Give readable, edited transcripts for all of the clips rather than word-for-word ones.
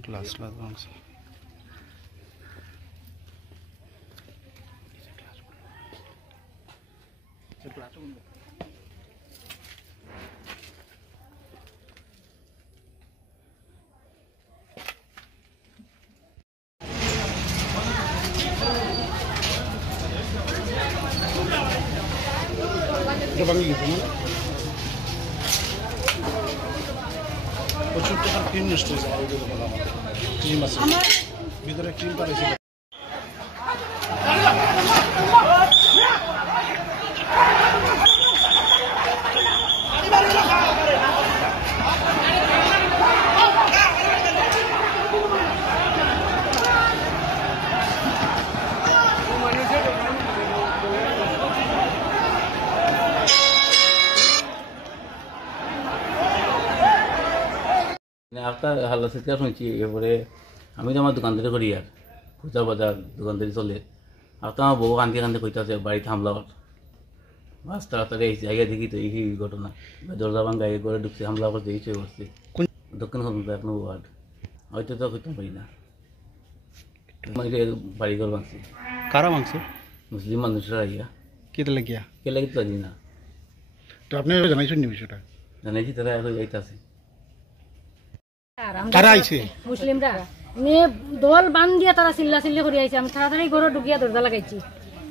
Glass langsung. Coba gitu kan? প্রচুর টাকার cream নষ্ট হয়েছে ক্রিম আছে ভিতরে ক্রিম পারেছে আপনার হাল্লা চিৎকার শুনছি এরপরে আমি তো আমার দোকানদারি করি আর খুচরা বাজার দোকানদারি চলে আর তো আমার বউ কান্দি কান্দি কইতেছে বাড়িতে হামলা কর রাস্তা রাস্তায় এই জায়গায় দেখি তো এই ঘটনা দরজা ভাঙ্গা এই ঘরে ঢুকছে হামলা করছে এই করছে দক্ষিণ সদন্ত 1 নম্বর ওয়ার্ড হয়তো তো কইতে পারি না বাড়ি ঘর ভাঙছি কারা ভাঙছে মুসলিম মানুষরা ইয়া কেটে লাগিয়া কে লাগি তো জানি না তো আপনি জানাইছেন নি বিষয়টা জানাইছি তারা এখন যাইতাছে কারা আইছে মুসলিমরা নিয়ে দল বান দিয়া তারা চিল্লা চিল্লি করে আইছে আমি তাড়াতাড়ি ঘরে ঢুকিয়া দরজা লাগাইছি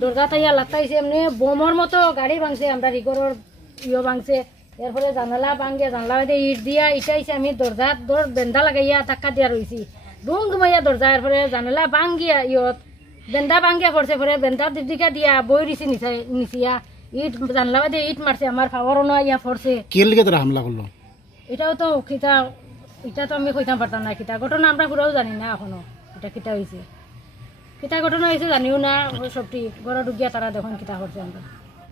দরজা তাইয়া লাগাইছে এমনি বোমর মতো গাড়ি ভাঙছে আমরা রিগরের ভাঙছে এরপরে জানালা ভাঙিয়া জানলা দিয়ে ইট দিয়া ইটাইছে আমি দরজা বেন্দা লাগাইয়া ধাক্কা দিয়া রয়েছি ডুম ডুমাইয়া দরজা এরপরে জানালা ভাঙিয়া বেন্দা ভাঙিয়া পড়ছে পরে বেন্দা দিদিকা দিয়া বই দিছি নিচিয়া ইট জানলা দিয়ে ইট মারছে আমার পাওয়ারও না ইয়া পড়ছে কে লিগে তারা হামলা করলো এটাও তো এটা তো আমি কইতাম পারতাম না কিতা ঘটনা আমরা পুরাও জানি না এখনো এটা কিতা হয়েছে কিতা ঘটনা হয়েছে জানিও না সবটি ঘরে ঢুকিয়া তারা দেখুন কিতা করছে আমরা